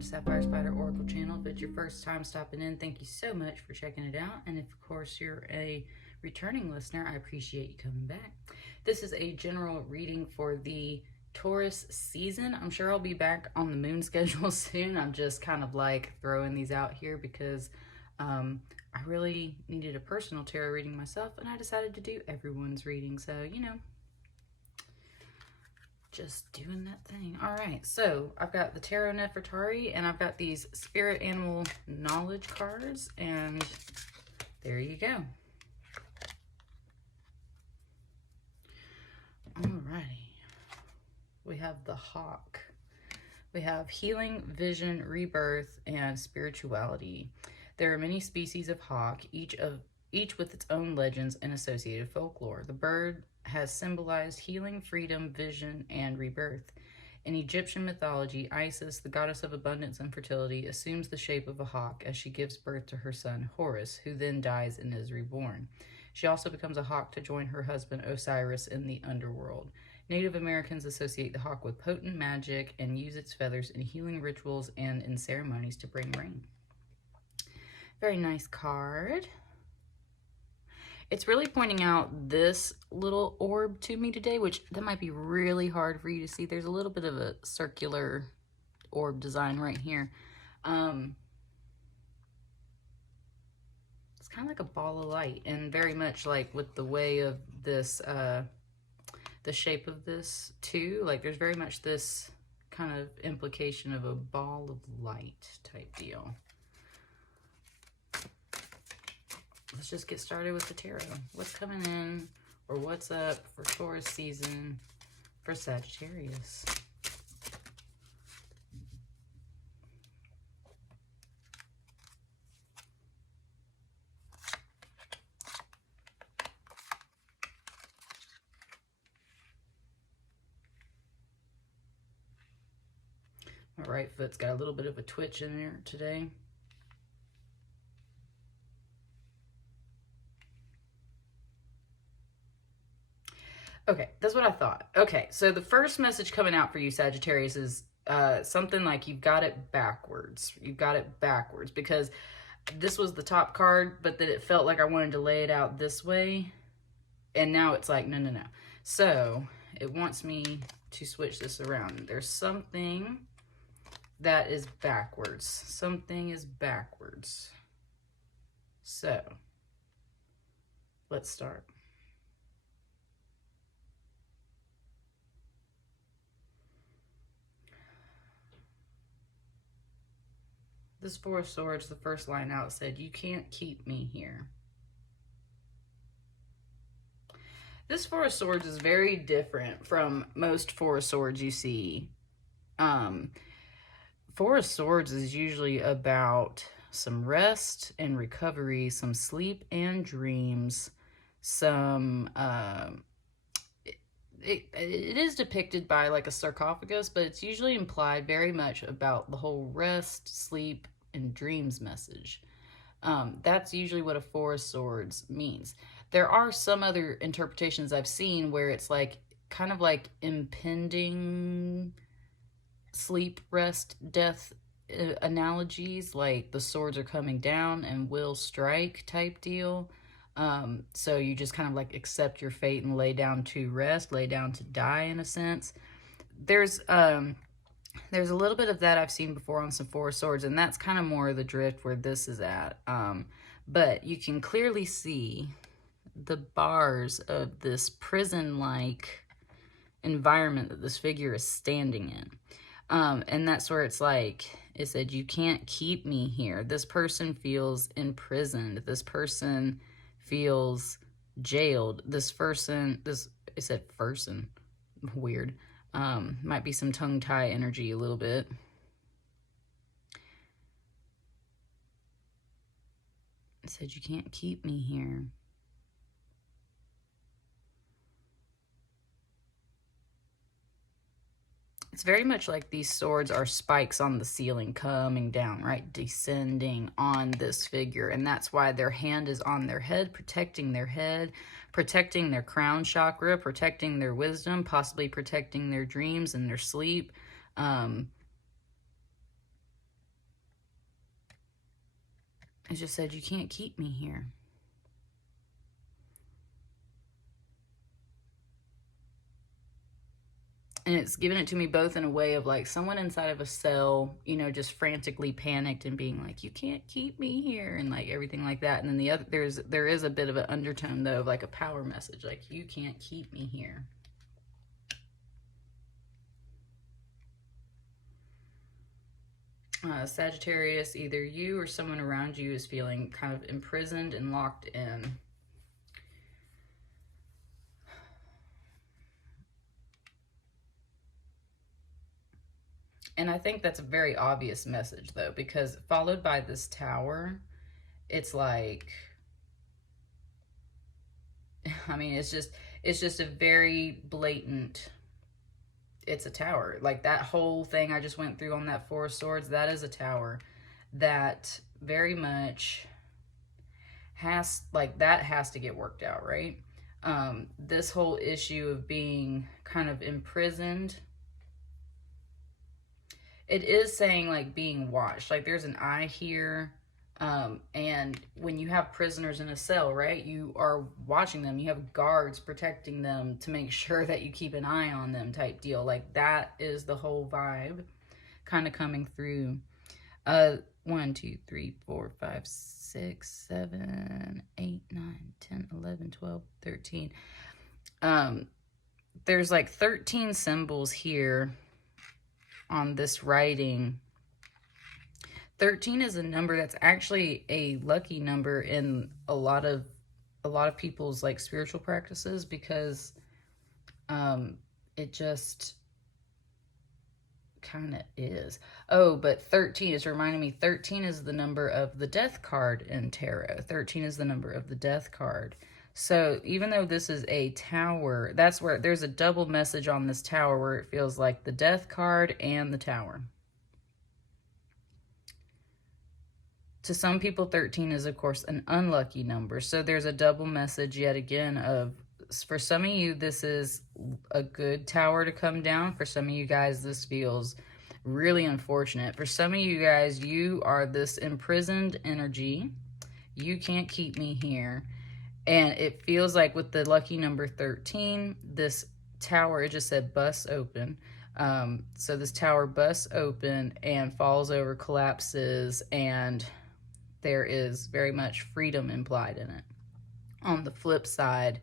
welcome to Sapphire Spider Oracle channel. If it's your first time stopping in, thank you so much for checking it out. And if, of course, you're a returning listener, I appreciate you coming back. This is a general reading for the Taurus season. I'm sure I'll be back on the moon schedule soon. I'm just kind of like throwing these out here because I really needed a personal tarot reading myself, and I decided to do everyone's reading. So, you know, just doing that thing. All right, so I've got the Tarot Nefertari, and I've got these Spirit Animal Knowledge cards, and there you go. Alrighty. We have the Hawk. We have Healing, Vision, Rebirth, and Spirituality. There are many species of hawk, each with its own legends and associated folklore. The bird has symbolized healing, freedom, vision, and rebirth. In Egyptian mythology, Isis, the goddess of abundance and fertility, assumes the shape of a hawk as she gives birth to her son Horus, who then dies and is reborn. She also becomes a hawk to join her husband Osiris in the underworld. Native Americans associate the hawk with potent magic and use its feathers in healing rituals and in ceremonies to bring rain. Very nice card. It's really pointing out this little orb to me today, which that might be really hard for you to see. There's a little bit of a circular orb design right here. It's kind of like a ball of light, and very much like with the way of this, the shape of this too. Like there's very much this kind of implication of a ball of light type deal. Let's just get started with the tarot. What's coming in or what's up for Taurus season for Sagittarius? My right foot's got a little bit of a twitch in there today. Okay, that's what I thought. Okay, so the first message coming out for you, Sagittarius, is something like you've got it backwards. You've got it backwards because this was the top card, but that it felt like I wanted to lay it out this way. And now it's like, no, no, no. So it wants me to switch this around. There's something that is backwards. Something is backwards. So let's start. This Four of Swords, the first line out said, "You can't keep me here." This Four of Swords is very different from most Four of Swords you see. Four of Swords is usually about some rest and recovery, some sleep and dreams, some... It is depicted by like a sarcophagus, but it's usually implied very much about the whole rest, sleep, and dreams message. That's usually what a Four of Swords means. There are some other interpretations I've seen where it's like kind of like impending sleep, rest, death analogies, like the swords are coming down and will strike type deal. So you just kind of like accept your fate and lay down to rest, lay down to die in a sense. There's a little bit of that I've seen before on some Four of Swords, and that's kind of more the drift where this is at. But you can clearly see the bars of this prison-like environment that this figure is standing in. And that's where it's like, it said, you can't keep me here. This person feels imprisoned. This person feels jailed. This person, it said person, weird. Might be some tongue tie energy a little bit. It said, you can't keep me here. It's very much like these swords are spikes on the ceiling coming down, right? Descending on this figure. And that's why their hand is on their head, protecting their head, protecting their crown chakra, protecting their wisdom, possibly protecting their dreams and their sleep. It just said, you can't keep me here. And it's given it to me both in a way of like someone inside of a cell, you know, just frantically panicked and being like, you can't keep me here, and like everything like that. And then the other, there is a bit of an undertone though of like a power message, like you can't keep me here. Sagittarius, either you or someone around you is feeling kind of imprisoned and locked in. And I think that's a very obvious message though, because followed by this tower, it's like, I mean, it's just a very blatant, it's a tower. Like that whole thing I just went through on that Four of Swords, that is a tower that very much has, like, that has to get worked out, right? This whole issue of being kind of imprisoned, it is saying like being watched. Like there's an eye here. And when you have prisoners in a cell, right, you are watching them. You have guards protecting them to make sure that you keep an eye on them type deal. Like that is the whole vibe kind of coming through. 1, 2, 3, 4, 5, 6, 7, 8, 9, 10, 11, 12, 13. There's like 13 symbols here on this writing. 13 is a number that's actually a lucky number in a lot of people's like spiritual practices, because it just kind of is. Oh, but 13 is reminding me, 13 is the number of the death card in tarot. 13 is the number of the death card. So even though this is a tower, that's where there's a double message on this tower, where it feels like the death card and the tower. To some people, 13 is, of course, an unlucky number. So there's a double message yet again of, for some of you, this is a good tower to come down. For some of you guys, this feels really unfortunate. For some of you guys, you are this imprisoned energy. You can't keep me here. And it feels like with the lucky number 13, this tower, it just said bust open. So this tower busts open and falls over, collapses, and there is very much freedom implied in it. On the flip side,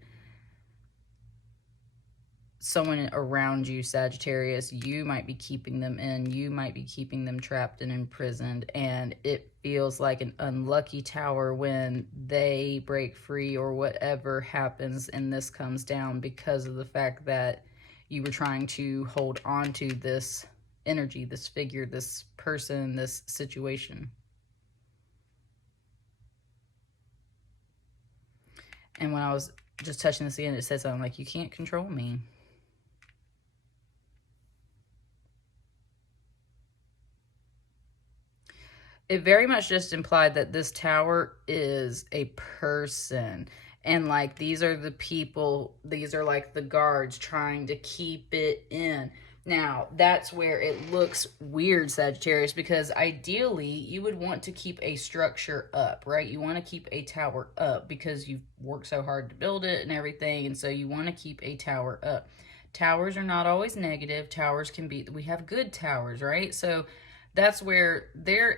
someone around you, Sagittarius, you might be keeping them in, you might be keeping them trapped and imprisoned, and it feels like an unlucky tower when they break free or whatever happens and this comes down, because of the fact that you were trying to hold on to this energy, this figure, this person, this situation. And when I was just touching this again, it said something like, you can't control me. It very much just implied that this tower is a person. And like, these are the people, these are like the guards trying to keep it in. Now, that's where it looks weird, Sagittarius, because ideally you would want to keep a structure up, right? You want to keep a tower up because you've worked so hard to build it and everything. And so you want to keep a tower up. Towers are not always negative. Towers can be, we have good towers, right? So that's where there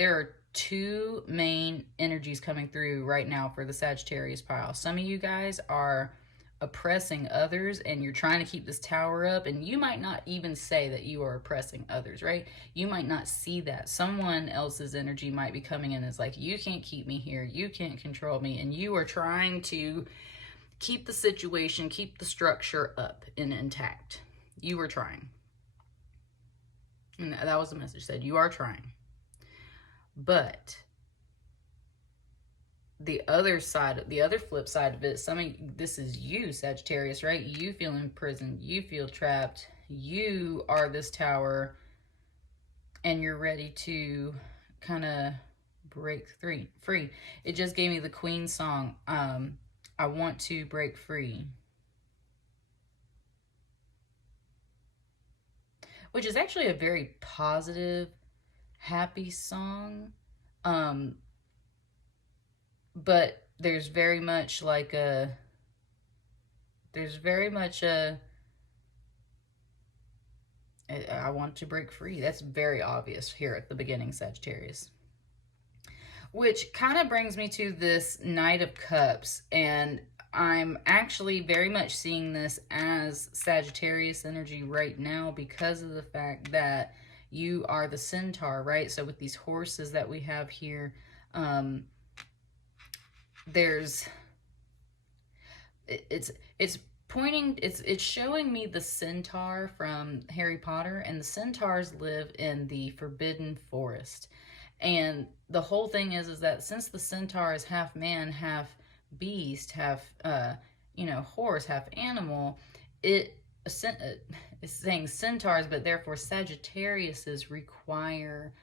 are two main energies coming through right now for the Sagittarius pile. Some of you guys are oppressing others and you're trying to keep this tower up, and you might not even say that you are oppressing others, right? You might not see that. Someone else's energy might be coming in as like, you can't keep me here, you can't control me, and you are trying to keep the situation, keep the structure up and intact. You were trying. And that was the message, said you are trying. But the other side, the other flip side of it, this is you, Sagittarius, right? You feel imprisoned, you feel trapped, you are this tower, and you're ready to kind of break free. It just gave me the Queen song, I want to break free, which is actually a very positive, happy song. Um, but there's very much a I want to break free. That's very obvious here at the beginning, Sagittarius. Which kind of brings me to this Knight of Cups, and I'm actually very much seeing this as Sagittarius energy right now because of the fact that you are the centaur, right? So with these horses that we have here, there's it's pointing, it's showing me the centaur from Harry Potter, and the centaurs live in the forbidden forest. And the whole thing is that since the centaur is half man, half beast, half horse, half animal, it's saying centaurs, but therefore Sagittariuses require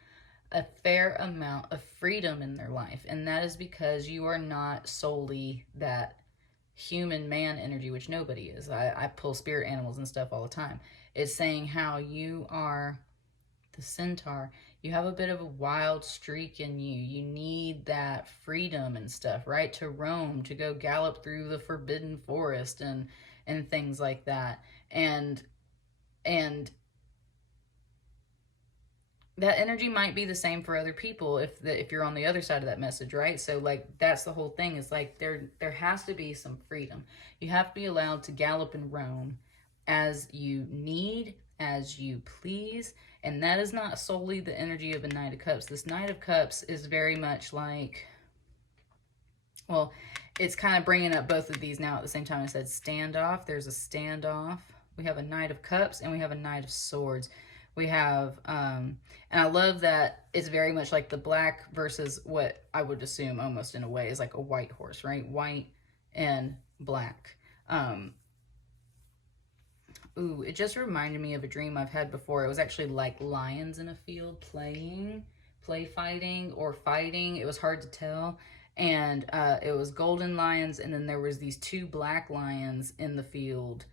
a fair amount of freedom in their life, and that is because you are not solely that human man energy, which nobody is. I pull spirit animals and stuff all the time. It's saying how you are the centaur. You have a bit of a wild streak in you. You need that freedom and stuff, right? To roam, to go gallop through the forbidden forest and things like that. And that energy might be the same for other people if you're on the other side of that message, right? So like that's the whole thing, is like there has to be some freedom. You have to be allowed to gallop and roam as you need, as you please, and that is not solely the energy of a Knight of Cups. This Knight of Cups is very much like, well, it's kind of bringing up both of these now at the same time. I said standoff. There's a standoff. We have a Knight of Cups and we have a Knight of Swords. We have, and I love that it's very much like the black versus what I would assume almost in a way is like a white horse, right? White and black. Ooh, it just reminded me of a dream I've had before. It was actually like lions in a field play fighting or fighting. It was hard to tell. And it was golden lions, and then there was these two black lions in the field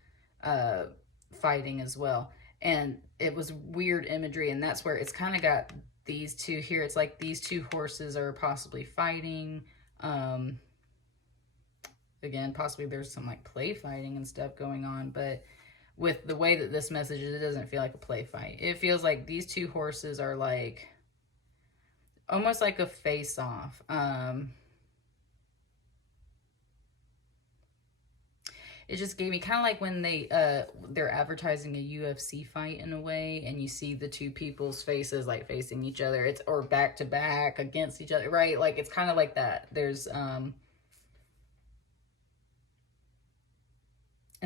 fighting as well. And it was weird imagery, and that's where it's kind of got these two here. It's like these two horses are possibly fighting. Again, possibly there's some like play fighting and stuff going on, but with the way that this message is, it doesn't feel like a play fight. It feels like these two horses are like almost like a face-off. It just gave me kind of like when they're advertising a UFC fight in a way, and you see the two people's faces like facing each other. It's or back to back against each other, right? Like it's kind of like that. There's and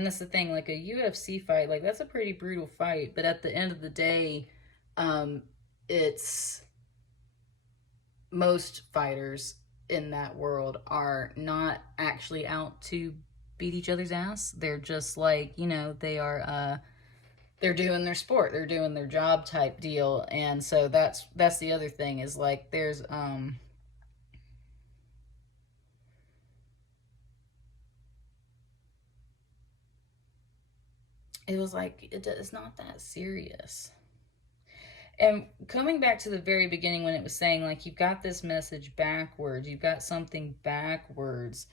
that's the thing, like a UFC fight, like that's a pretty brutal fight, but at the end of the day, it's most fighters in that world are not actually out to beat each other's ass. They're just like, they're doing their sport, they're doing their job type deal. And so that's the other thing, is like there's it was like it's not that serious. And coming back to the very beginning when it was saying like you've got this message backwards, you've got something backwards.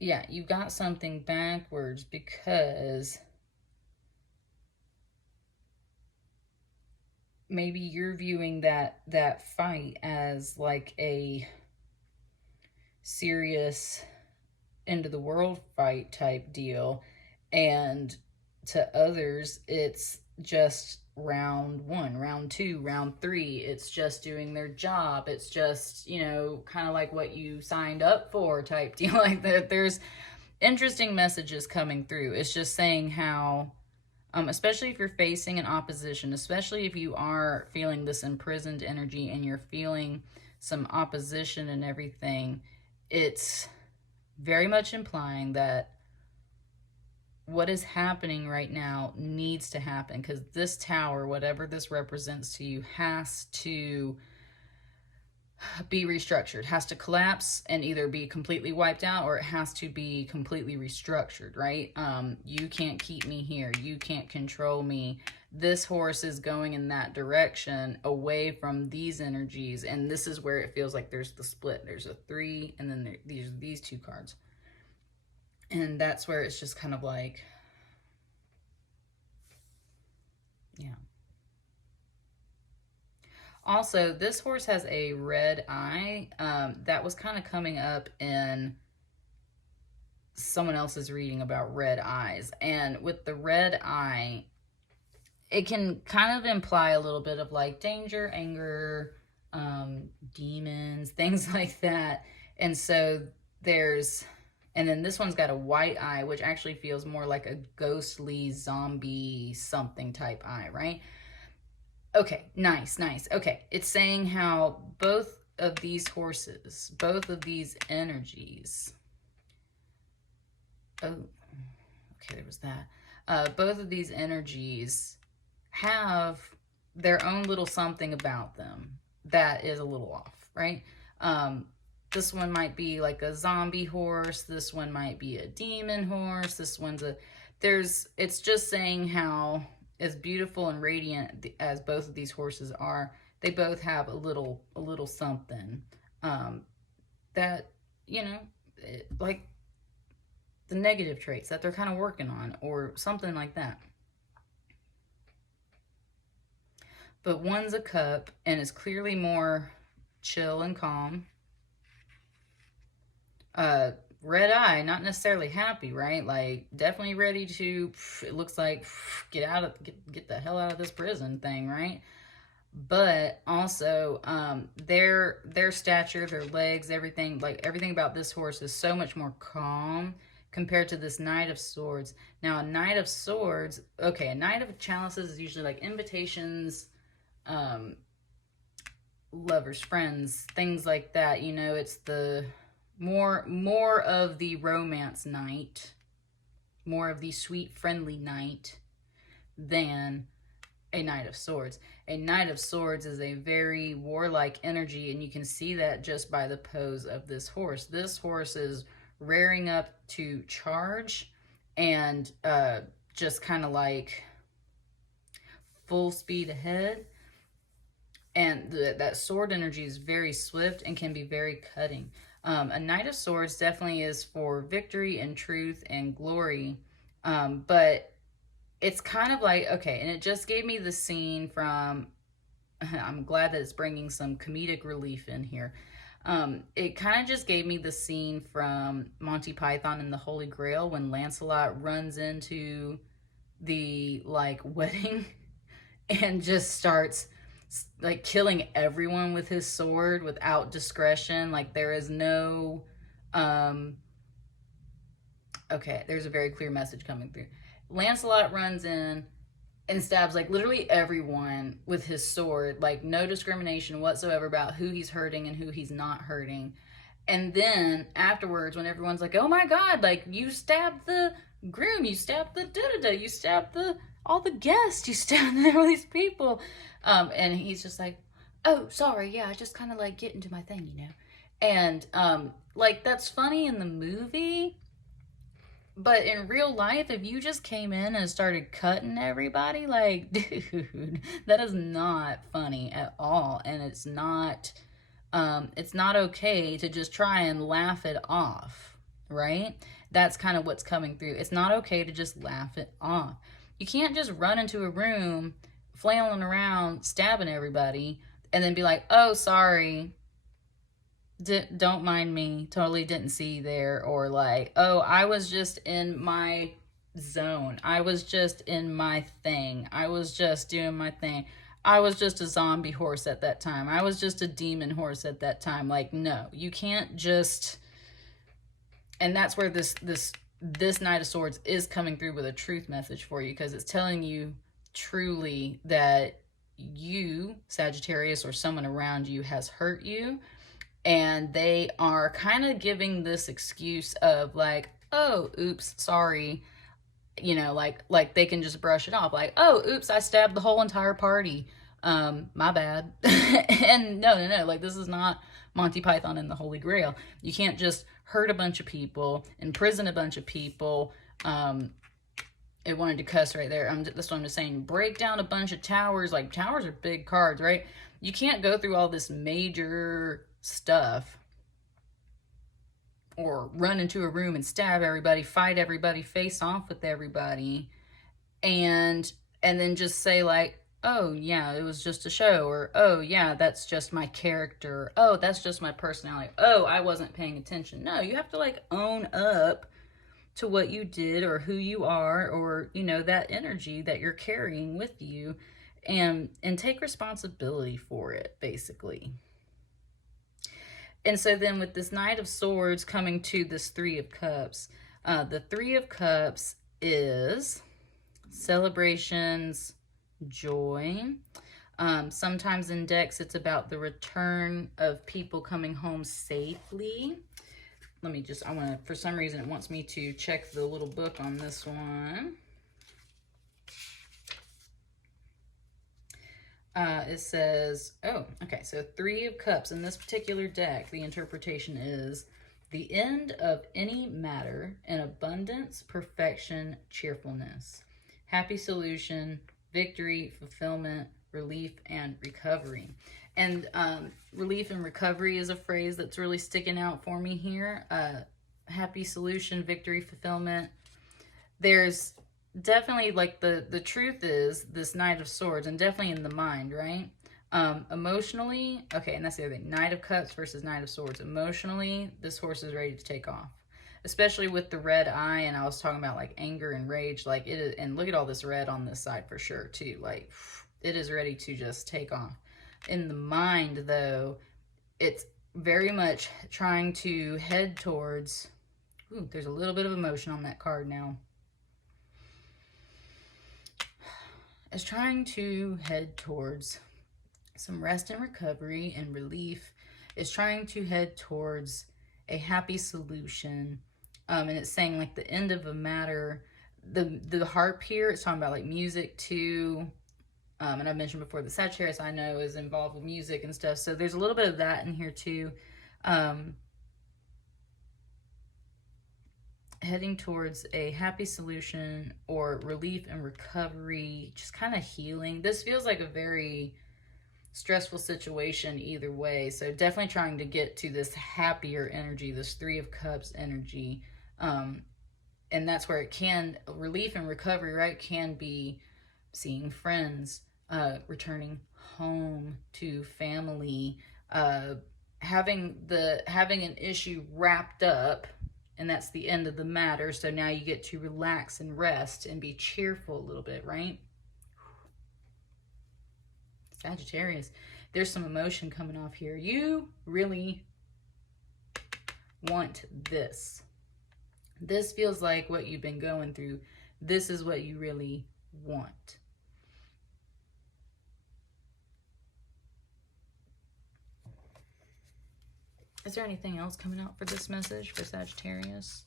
Yeah, you've got something backwards because maybe you're viewing that fight as like a serious end of the world fight type deal, and to others it's just round 1, round 2, round 3. It's just doing their job. It's just, kind of like what you signed up for type deal. Like that, there's interesting messages coming through. It's just saying how especially if you're facing an opposition, especially if you are feeling this imprisoned energy and you're feeling some opposition and everything, it's very much implying that what is happening right now needs to happen, because this tower, whatever this represents to you, has to be restructured, has to collapse and either be completely wiped out, or it has to be completely restructured, right? You can't keep me here. You can't control me. This horse is going in that direction, away from these energies. And this is where it feels like there's the split. There's a 3, and then these 2 cards. And that's where it's just kind of like, yeah. Also, this horse has a red eye. That was kind of coming up in someone else's reading about red eyes. And with the red eye, it can kind of imply a little bit of like danger, anger, demons, things like that. And so there's, and then this one's got a white eye, which actually feels more like a ghostly zombie something type eye, right? Okay, nice. Okay, it's saying how both of these horses, both of these energies, oh, okay, there was that. Both of these energies have their own little something about them that is a little off, right? This one might be like a zombie horse. This one might be a demon horse. This one's it's just saying how, as beautiful and radiant as both of these horses are, they both have a little something that, like the negative traits that they're kind of working on, or something like that. But one's a cup and is clearly more chill and calm. Red eye, not necessarily happy, right? Like definitely ready to, it looks like, get the hell out of this prison thing, right? But also, their stature, their legs, everything about this horse is so much more calm compared to this Knight of Swords. Now, a Knight of Swords, okay, a Knight of Chalices is usually like invitations, lovers, friends, things like that. It's the more of the romance knight, more of the sweet, friendly knight than a Knight of Swords. A Knight of Swords is a very warlike energy, and you can see that just by the pose of this horse. This horse is rearing up to charge and just kind of like full speed ahead. And that sword energy is very swift and can be very cutting. A Knight of Swords definitely is for victory and truth and glory. But it's kind of like, okay, and it just gave me the scene from, I'm glad that it's bringing some comedic relief in here. It kind of just gave me the scene from Monty Python and the Holy Grail when Lancelot runs into the like wedding and just starts like killing everyone with his sword without discretion. Like there is no okay, there's a very clear message coming through. Lancelot runs in and stabs like literally everyone with his sword, like no discrimination whatsoever about who he's hurting and who he's not hurting. And then afterwards, when everyone's like, oh my god, like you stabbed the groom, you stabbed the da-da-da, you stabbed all the guests, you stabbed all these people, and he's just like, oh sorry, yeah, I just kind of like get into my thing, and like that's funny in the movie, but in real life, if you just came in and started cutting everybody, like, dude, that is not funny at all. And it's not okay to just try and laugh it off, right? That's kind of what's coming through. It's not okay to just laugh it off. You can't just run into a room, flailing around, stabbing everybody, and then be like, oh, sorry, don't mind me, totally didn't see you there, or like, oh, I was just in my zone, I was just in my thing, I was just doing my thing, I was just a zombie horse at that time, I was just a demon horse at that time. Like, no, you can't just. And that's where this Knight of Swords is coming through with a truth message for you, because it's telling you truly that you, Sagittarius, or someone around you has hurt you. And they are kind of giving this excuse of like, oh, oops, sorry. Like they can just brush it off. Like, oh, oops, I stabbed the whole entire party. My bad. And no, like, this is not Monty Python and the Holy Grail. You can't just hurt a bunch of people, imprison a bunch of people. It wanted to cuss right there. That's what I'm just saying. Break down a bunch of towers. Like, towers are big cards, right? You can't go through all this major stuff or run into a room and stab everybody, fight everybody, face off with everybody, and then just say, like, oh yeah, it was just a show, or oh yeah, that's just my character, oh that's just my personality, oh I wasn't paying attention. No, you have to, like, own up to what you did or who you are, or, you know, that energy that you're carrying with you, and take responsibility for it, basically. And so then with this Knight of Swords coming to this Three of Cups, the Three of Cups is celebrations, joy. Sometimes in decks it's about the return of people coming home safely. Let me just, for some reason it wants me to check the little book on this one. It says, oh, okay, so Three of Cups. In this particular deck, the interpretation is the end of any matter in abundance, perfection, cheerfulness, happy solution, victory, fulfillment, relief, and recovery. And relief and recovery is a phrase that's really sticking out for me here. Happy solution, victory, fulfillment. There's definitely, like, the truth is this Knight of Swords, and definitely in the mind, right? Emotionally, okay, and that's the other thing. Knight of Cups versus Knight of Swords. Emotionally, this horse is ready to take off. Especially with the red eye, and I was talking about, like, anger and rage. Like, it is, and look at all this red on this side for sure, too. Like, it is ready to just take off. In the mind, though, it's very much trying to head towards... Ooh, there's a little bit of emotion on that card now. It's trying to head towards some rest and recovery and relief. It's trying to head towards a happy solution. And it's saying, like, the end of a matter. The harp here, it's talking about, like, music too. And I've mentioned before, the Sagittarius, I know, is involved with music and stuff. So there's a little bit of that in here too. Heading towards a happy solution or relief and recovery, just kind of healing. This feels like a very stressful situation either way. So definitely trying to get to this happier energy, this Three of Cups energy. And that's where it can, relief and recovery, right, can be seeing friends, returning home to family, having an issue wrapped up, and that's the end of the matter. So now you get to relax and rest and be cheerful a little bit, right? Sagittarius, there's some emotion coming off here. You really want this. This feels like what you've been going through. This is what you really want. Is there anything else coming out for this message for Sagittarius?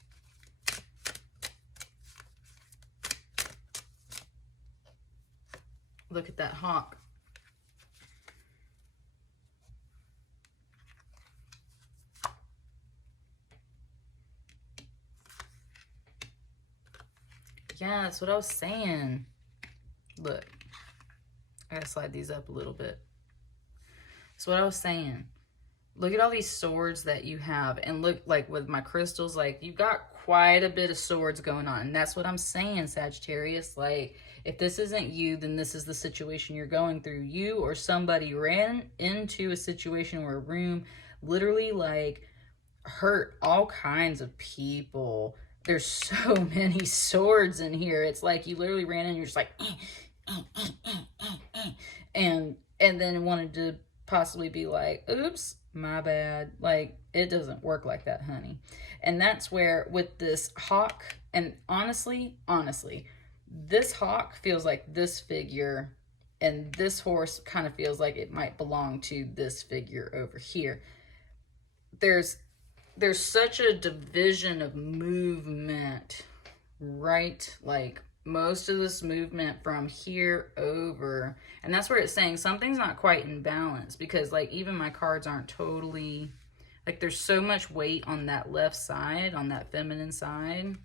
Look at that hawk. Yeah, that's what I was saying. Look, I gotta slide these up a little bit. That's what I was saying. Look at all these swords that you have, and look, like, with my crystals, like, you've got quite a bit of swords going on. And that's what I'm saying, Sagittarius. Like, if this isn't you, then this is the situation you're going through. You or somebody ran into a situation or a room, literally, like, hurt all kinds of people. There's so many swords in here. It's like you literally ran in and you're just like, and then wanted to possibly be like, oops, my bad. Like, it doesn't work like that, honey. And that's where, with this hawk, and honestly, this hawk feels like this figure, and this horse kind of feels like it might belong to this figure over here. There's such a division of movement, right? Like, most of this movement from here over, and that's where it's saying something's not quite in balance, because like even my cards aren't totally, like there's so much weight on that left side, on that feminine side.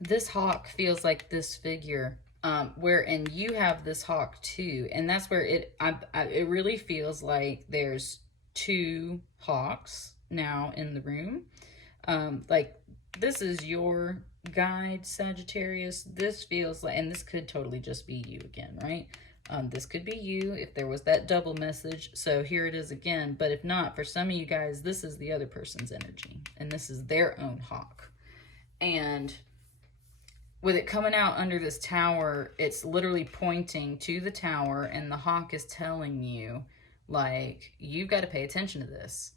This hawk feels like this figure, and you have this hawk too, and that's where it really feels like there's two hawks now in the room. Like this is your guide, Sagittarius. This feels like, and this could totally just be you again, right? This could be you if there was that double message. So here it is again. But if not, for some of you guys, this is the other person's energy, and this is their own hawk. And with it coming out under this tower, it's literally pointing to the tower, and the hawk is telling you, like, you've got to pay attention to this.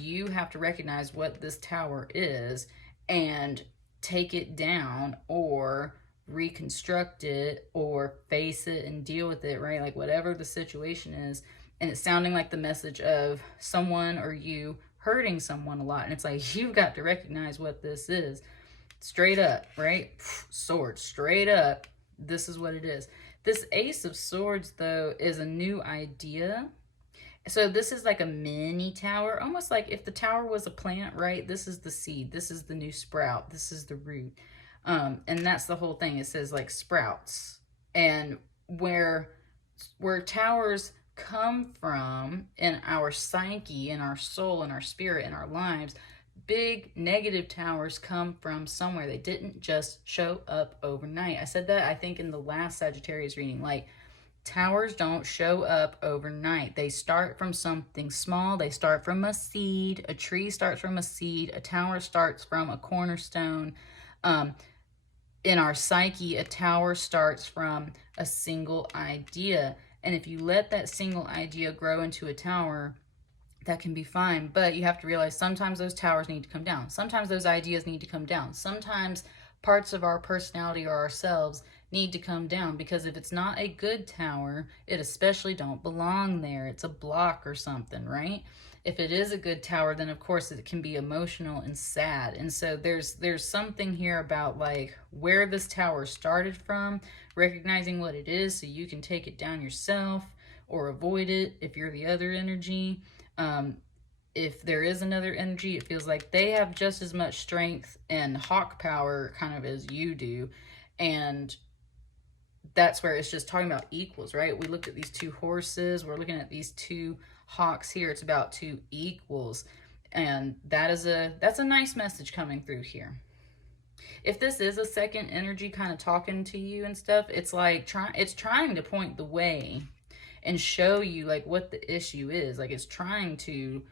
You have to recognize what this tower is and take it down, or reconstruct it, or face it and deal with it, right? Like whatever the situation is. And it's sounding like the message of someone or you hurting someone a lot. And it's like, you've got to recognize what this is. Straight up, right? Sword, straight up. This is what it is. This Ace of Swords, though, is a new idea. So this is like a mini tower, almost like if the tower was a plant, right? This is the seed. This is the new sprout. This is the root. And that's the whole thing. It says like sprouts. And where towers come from in our psyche, in our soul, in our spirit, in our lives, big negative towers come from somewhere. They didn't just show up overnight. I said that, I think, in the last Sagittarius reading. Like, towers don't show up overnight. They start from something small. They start from a seed. A tree starts from a seed. A tower starts from a cornerstone. In our psyche, a tower starts from a single idea. And if you let that single idea grow into a tower, that can be fine. But you have to realize sometimes those towers need to come down. Sometimes those ideas need to come down. Sometimes parts of our personality or ourselves need to come down, because if it's not a good tower, it especially don't belong there. It's a block or something, right? If it is a good tower, then of course it can be emotional and sad. And so there's something here about like where this tower started from, recognizing what it is so you can take it down yourself or avoid it if you're the other energy. If there is another energy, it feels like they have just as much strength and hawk power kind of as you do. And that's where it's just talking about equals, right? We looked at these two horses. We're looking at these two hawks here. It's about two equals. And that's a nice message coming through here. If this is a second energy kind of talking to you and stuff, it's like it's trying to point the way and show you like what the issue is. Like it's trying to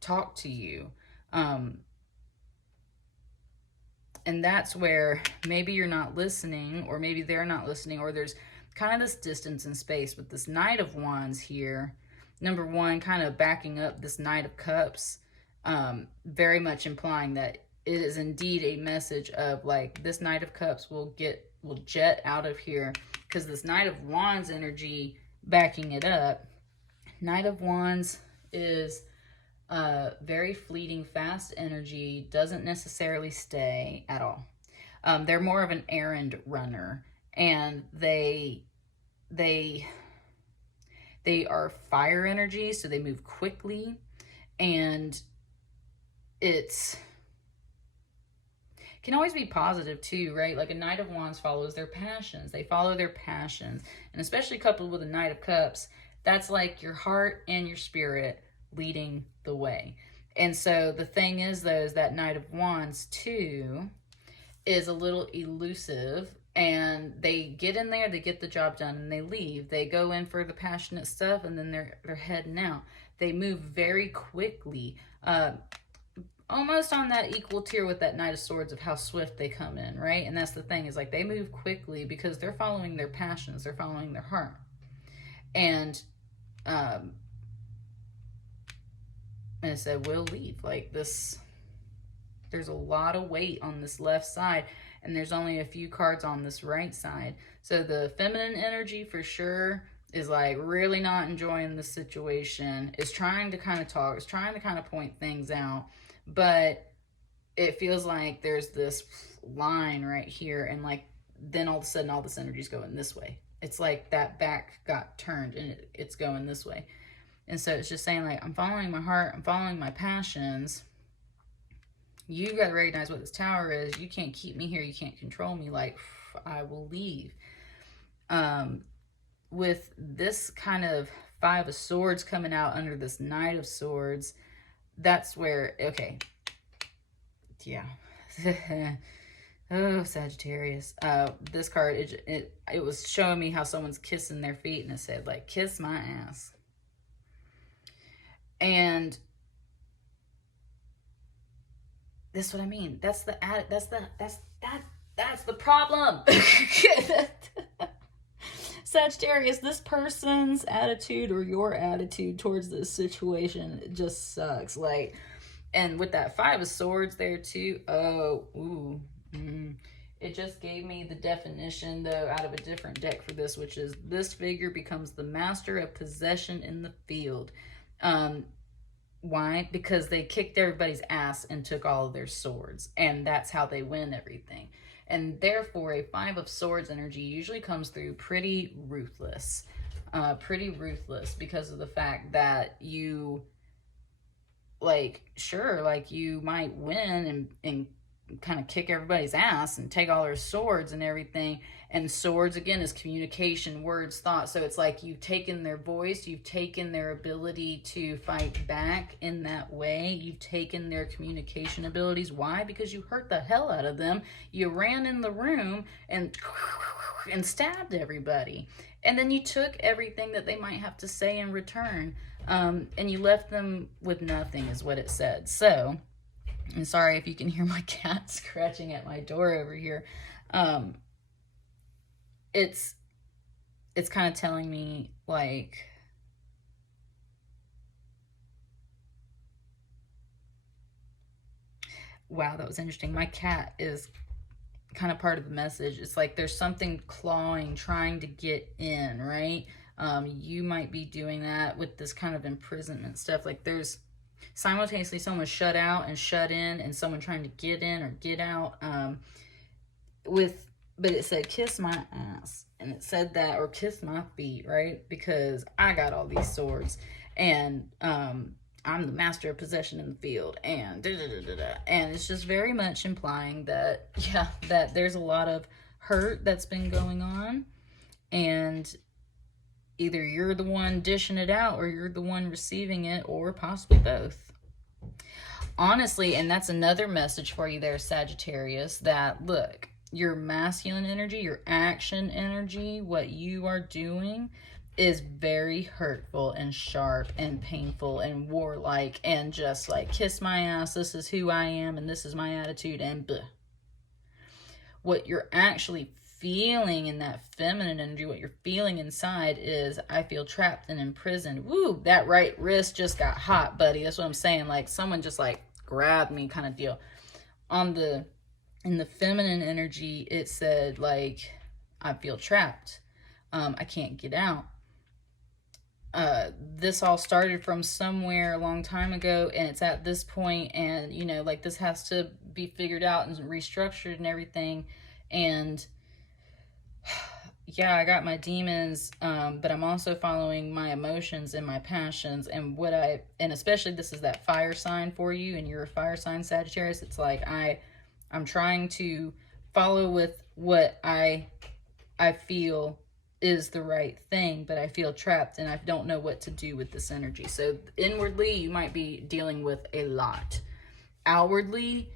talk to you. And that's where maybe you're not listening, or maybe they're not listening, or there's kind of this distance in space with this Knight of Wands here. Number one, kind of backing up this Knight of Cups, very much implying that it is indeed a message of like this Knight of Cups will jet out of here, because this Knight of Wands energy backing it up. Knight of Wands is very fleeting, fast energy, doesn't necessarily stay at all. They're more of an errand runner, and they are fire energy, so they move quickly, and it's can always be positive too, right? Like a Knight of Wands follows their passions. They follow their passions, and especially coupled with a Knight of Cups, that's like your heart and your spirit leading the way. And so the thing is, though, is that Knight of Wands too is a little elusive, and they get in there, they get the job done, and they leave. They go in for the passionate stuff, and then they're heading out. They move very quickly, almost on that equal tier with that Knight of Swords of how swift they come in, right? And that's the thing, is like they move quickly because they're following their passions, they're following their heart. And it said, we'll leave. Like this, there's a lot of weight on this left side, and there's only a few cards on this right side. So the feminine energy for sure is like really not enjoying the situation, is trying to kind of talk, is trying to kind of point things out, but it feels like there's this line right here, and like then all of a sudden all this energy's going this way. It's like that back got turned and it's going this way. And so it's just saying like, I'm following my heart, I'm following my passions. You got to recognize what this tower is. You can't keep me here, you can't control me. Like, I will leave. With this kind of Five of Swords coming out under this Knight of Swords, that's where, okay, yeah. Oh, Sagittarius. This card, it was showing me how someone's kissing their feet, and it said like, kiss my ass. And that's what I mean. That's the problem. Sagittarius, this person's attitude or your attitude towards this situation just sucks. Like, and with that Five of Swords there too, it just gave me the definition though out of a different deck for this, which is this figure becomes the master of possession in the field. Why? Because they kicked everybody's ass and took all of their swords, and that's how they win everything. And therefore, a Five of Swords energy usually comes through pretty ruthless because of the fact that you, like, sure, like, you might win and kind of kick everybody's ass and take all their swords and everything. And swords, again, is communication, words, thought. So it's like you've taken their voice, you've taken their ability to fight back in that way. You've taken their communication abilities. Why? Because you hurt the hell out of them. You ran in the room and stabbed everybody. And then you took everything that they might have to say in return. And you left them with nothing, is what it said. So, I'm sorry if you can hear my cat scratching at my door over here. It's kind of telling me, like, wow, that was interesting. My cat is kind of part of the message. It's like there's something clawing, trying to get in, right? You might be doing that with this kind of imprisonment stuff. Like, there's simultaneously someone shut out and shut in, and someone trying to get in or get out. But it said, kiss my ass. And it said that, or kiss my feet, right? Because I got all these swords. And I'm the master of possession in the field. And And it's just very much implying that, yeah, that there's a lot of hurt that's been going on. And either you're the one dishing it out, or you're the one receiving it, or possibly both. Honestly, and that's another message for you there, Sagittarius, that, look, your masculine energy, your action energy, what you are doing is very hurtful and sharp and painful and warlike and just like, kiss my ass, this is who I am and this is my attitude and blah. What you're actually feeling in that feminine energy, what you're feeling inside is, I feel trapped and imprisoned. Woo, that right wrist just got hot, buddy. That's what I'm saying. Like, someone just like grabbed me kind of deal. In the feminine energy, it said, like, I feel trapped. I can't get out. This all started from somewhere a long time ago, and it's at this point, and, you know, like, this has to be figured out and restructured and everything. And yeah, I got my demons, but I'm also following my emotions and my passions, and and especially this is that fire sign for you, and you're a fire sign, Sagittarius. It's like, I'm trying to follow with what I feel is the right thing, but I feel trapped and I don't know what to do with this energy. So inwardly, you might be dealing with a lot. Outwardly,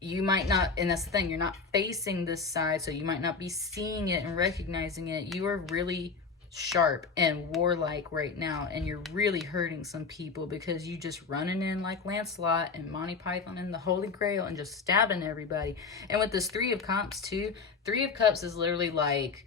you might not, and that's the thing, you're not facing this side, so you might not be seeing it and recognizing it. You are really sharp and warlike right now, and you're really hurting some people because you just running in like Lancelot and Monty Python and the Holy Grail and just stabbing everybody. And with this Three of Cups too, Three of Cups is literally like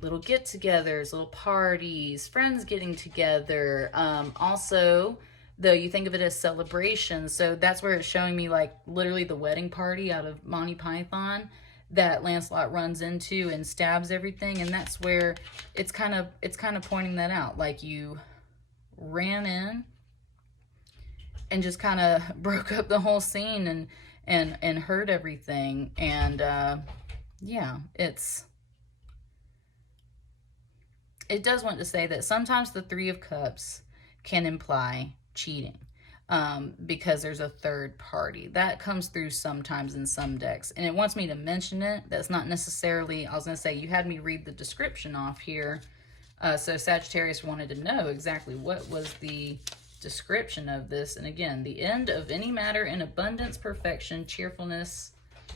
little get-togethers, little parties, friends getting together. Also, though, you think of it as celebration, so that's where it's showing me like literally the wedding party out of Monty Python. that Lancelot runs into and stabs everything. And that's where it's kind of pointing that out. Like, you ran in and just kind of broke up the whole scene and hurt everything. And yeah, it does want to say that sometimes the Three of Cups can imply cheating, because there's a third party. That comes through sometimes in some decks. And it wants me to mention it. That's not necessarily, I was going to say, you had me read the description off here. So Sagittarius wanted to know exactly what was the description of this. And again, the end of any matter in abundance, perfection, cheerfulness,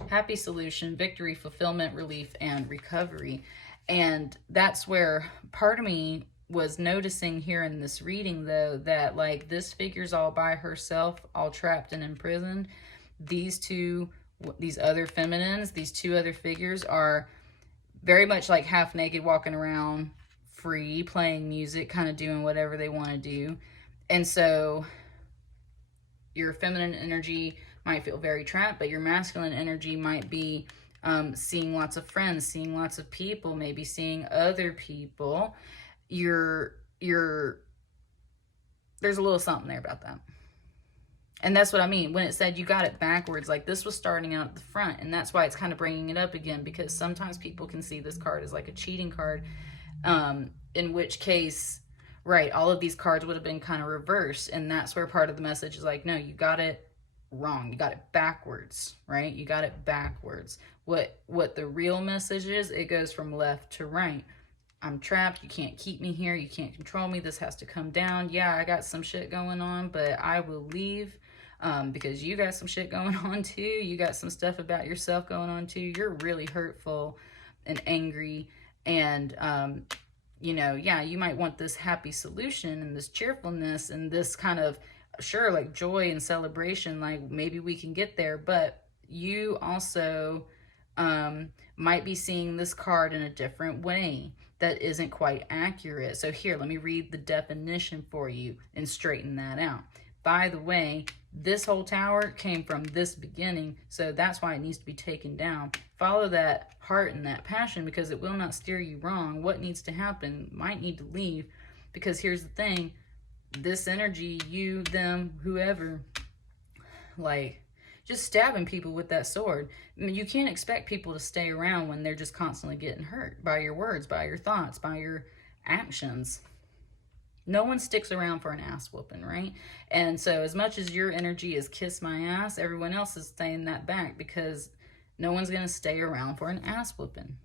happy solution, victory, fulfillment, relief, and recovery. And that's where part of me was noticing here in this reading, though, that like this figure's all by herself, all trapped and imprisoned. These other feminines, these two other figures are very much like half naked, walking around free, playing music, kind of doing whatever they want to do. And so your feminine energy might feel very trapped, but your masculine energy might be seeing lots of friends, seeing lots of people, maybe seeing other people. There's a little something there about that. And that's what I mean when it said you got it backwards. Like, this was starting out at the front, and that's why it's kind of bringing it up again, because sometimes people can see this card as like a cheating card, in which case, right, all of these cards would have been kind of reversed. And that's where part of the message is like, no, you got it wrong. You got it backwards, right? You got it backwards. What the real message is, it goes from left to right. I'm trapped. You can't keep me here. You can't control me. This has to come down. Yeah, I got some shit going on, but I will leave, because you got some shit going on too. You got some stuff about yourself going on too. You're really hurtful and angry. And, you know, yeah, you might want this happy solution and this cheerfulness and this kind of, sure, like joy and celebration. Like, maybe we can get there, but you also might be seeing this card in a different way that isn't quite accurate. So here, let me read the definition for you and straighten that out. By the way, this whole tower came from this beginning, so that's why it needs to be taken down. Follow that heart and that passion, because it will not steer you wrong. What needs to happen might need to leave, because here's the thing, this energy, you, them, whoever, like, just stabbing people with that sword. I mean, you can't expect people to stay around when they're just constantly getting hurt by your words, by your thoughts, by your actions. No one sticks around for an ass whooping, right? And so as much as your energy is kiss my ass, everyone else is staying that back, because no one's going to stay around for an ass whooping.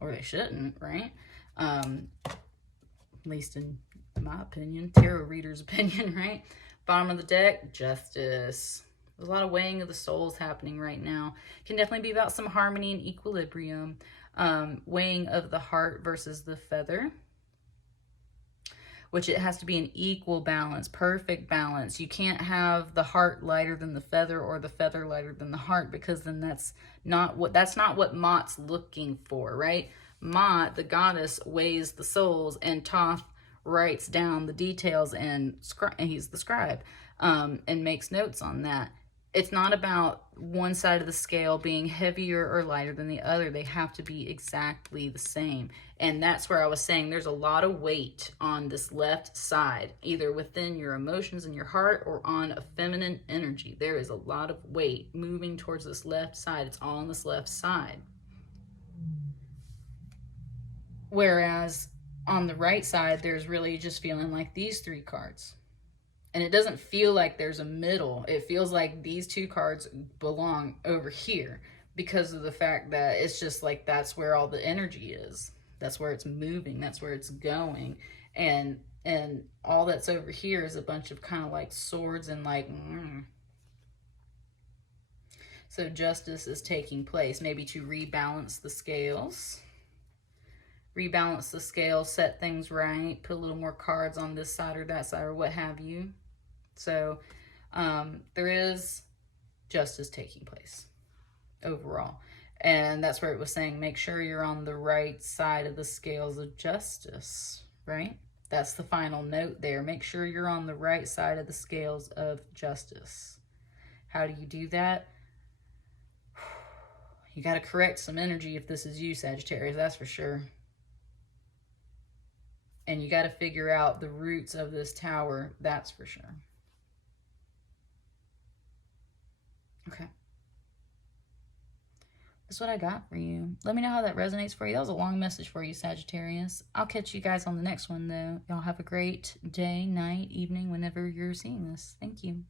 Or they shouldn't, right? At least in my opinion, tarot reader's opinion, right? Bottom of the deck, justice. There's a lot of weighing of the souls happening right now. Can definitely be about some harmony and equilibrium. Weighing of the heart versus the feather, which it has to be an equal balance, perfect balance. You can't have the heart lighter than the feather or the feather lighter than the heart, because then that's not what Mot's looking for, right? Mot, the goddess, weighs the souls, and Thoth writes down the details, and he's the scribe, and makes notes on that. It's not about one side of the scale being heavier or lighter than the other. They have to be exactly the same. And that's where I was saying there's a lot of weight on this left side, either within your emotions and your heart or on a feminine energy. There is a lot of weight moving towards this left side. It's all on this left side. Whereas on the right side, there's really just feeling like these three cards. And it doesn't feel like there's a middle. It feels like these two cards belong over here, because of the fact that it's just like that's where all the energy is. That's where it's moving. That's where it's going. And all that's over here is a bunch of kind of like swords and like... So justice is taking place, maybe to rebalance the scales. Rebalance the scale, set things right, put a little more cards on this side or that side or what have you. So there is justice taking place overall. And that's where it was saying, make sure you're on the right side of the scales of justice, right? That's the final note there. Make sure you're on the right side of the scales of justice. How do you do that? You got to correct some energy if this is you, Sagittarius, that's for sure. And you got to figure out the roots of this tower, that's for sure. Okay. That's what I got for you. Let me know how that resonates for you. That was a long message for you, Sagittarius. I'll catch you guys on the next one, though. Y'all have a great day, night, evening, whenever you're seeing this. Thank you.